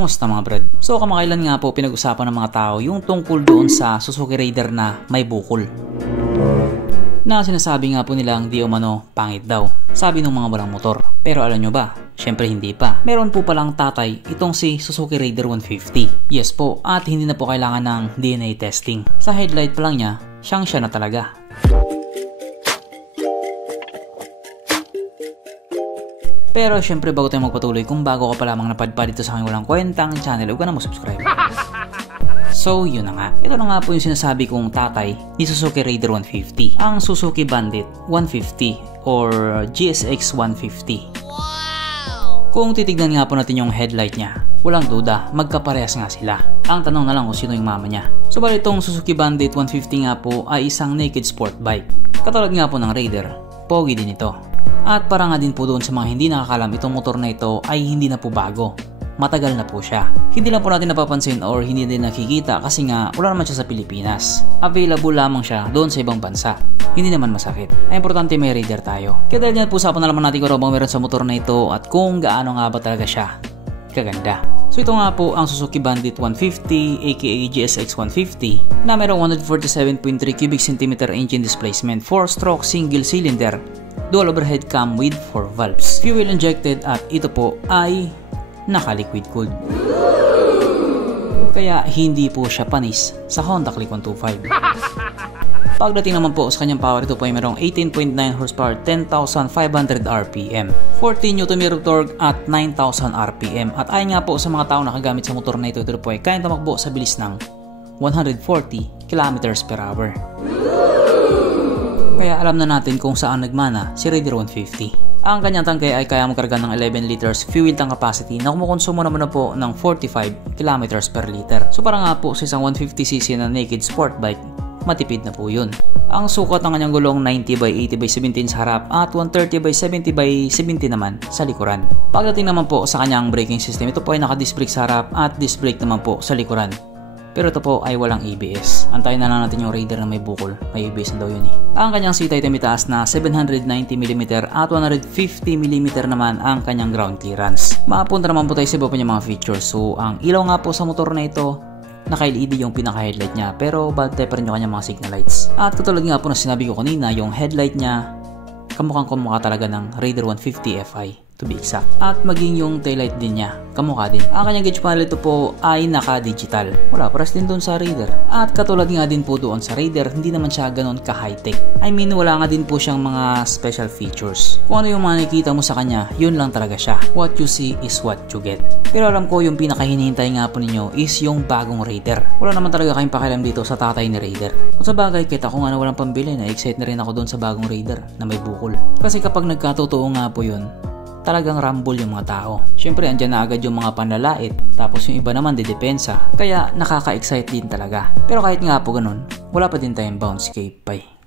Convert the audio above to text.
Kumusta mga brad? So kamakailan nga po pinag-usapan ng mga tao yung tungkol doon sa Suzuki Raider na may bukol. Na sinasabi nga po nilang di umano pangit daw. Sabi ng mga walang motor. Pero alam nyo ba? Syempre hindi pa. Meron po palang tatay itong si Suzuki Raider 150. Yes po, at hindi na po kailangan ng DNA testing. Sa headlight pa lang niya, siya na talaga. Pero syempre bago tayo magpatuloy, kung bago ka pa lamang napadpad dito sa aking walang kwentang channel, huwag ka na mo-subscribe. So yun na nga, ito na nga po yung sinasabi kong tatay ni Suzuki Raider 150, ang Suzuki Bandit 150 or GSX 150. Wow! Kung titignan nga po natin yung headlight niya, walang duda, magkaparehas nga sila. Ang tanong na lang kung sino yung mama niya. So bali itong Suzuki Bandit 150 nga po ay isang naked sport bike. Katulad nga po ng Raider, pogi din ito. At para nga din po doon sa mga hindi nakakalam, itong motor na ito ay hindi na po bago. Matagal na po siya. Hindi lang po natin napapansin or hindi din nakikita kasi nga wala naman siya sa Pilipinas. Available lamang siya doon sa ibang bansa. Hindi naman masakit. Ay importante may Raider tayo. Kaya dahil dyan po usapan na naman natin kung ano bang meron sa motor na ito at kung gaano nga ba talaga siya kaganda. So ito nga po ang Suzuki Bandit 150 aka GSX 150 na mayroong 147.3 cubic centimeter engine displacement, 4-stroke single cylinder, dual overhead cam with 4 valves, fuel injected at ito po ay naka-liquid cooled. Kaya hindi po siya panis sa Honda Click 125. Pagdating naman po sa kanyang power, ito po ay mayroong 18.9 horsepower, 10,500 RPM, 40 Nm torque at 9,000 RPM. At ayon nga po sa mga tao nakagamit sa motor na ito po ay kayang tumakbo sa bilis ng 140 km/h. Kaya alam na natin kung saan nagmana si Raider 150. Ang kanyang tangke ay kaya magkarga ng 11 liters fuel tank capacity na kumukonsumo naman na po ng 45 km/l. So para nga po sa isang 150cc na naked sport bike, matipid na po yun. Ang sukat ng kanyang gulong 90/80/17 sa harap at 130/70/70 naman sa likuran. Pagdating naman po sa kanyang braking system, ito po ay naka-disc brake sa harap at disc brake naman po sa likuran. Pero ito po ay walang ABS. Antayin na lang natin yung Raider na may bukol. May ABS na daw yun eh. Ang kanyang seat height ay mitaas na 790mm at 150mm naman ang kanyang ground clearance. Mapunta naman po tayo sa iba pa niyang mga features. So ang ilaw nga po sa motor na ito, naka-LED yung pinaka-headlight niya, pero bad type pa rin yung kanyang mga signal lights. At katulad nga po na sinabi ko kanina, yung headlight niya kamukhang kumukha talaga ng Raider 150 Fi to be exact. At maging yung taillight din niya, kamukha din. Ang kanyang gauge panel ito po ay naka-digital. Wala, paras din doon sa Raider. At katulad nga din po doon sa Raider, hindi naman siya ganoon ka-high-tech. I mean, wala nga din po siyang mga special features. Kung ano yung mga nakikita mo sa kanya, yun lang talaga siya. What you see is what you get. Pero alam ko yung pinakahinihintay nga po ninyo is yung bagong Raider. Wala naman talaga kayong pakialam dito sa tatay ni Raider. Kung sa bagay, kita ko nga na walang pambili, na-excite na rin ako doon sa bagong Raider na may bukol. Kasi kapag nagkatotoo nga po yun, talagang rumble yung mga tao. Siyempre andyan na agad yung mga panlalait, tapos yung iba naman didepensa, kaya nakaka-excite din talaga. Pero kahit nga po ganun, wala pa din tayong bounce cape. Bye.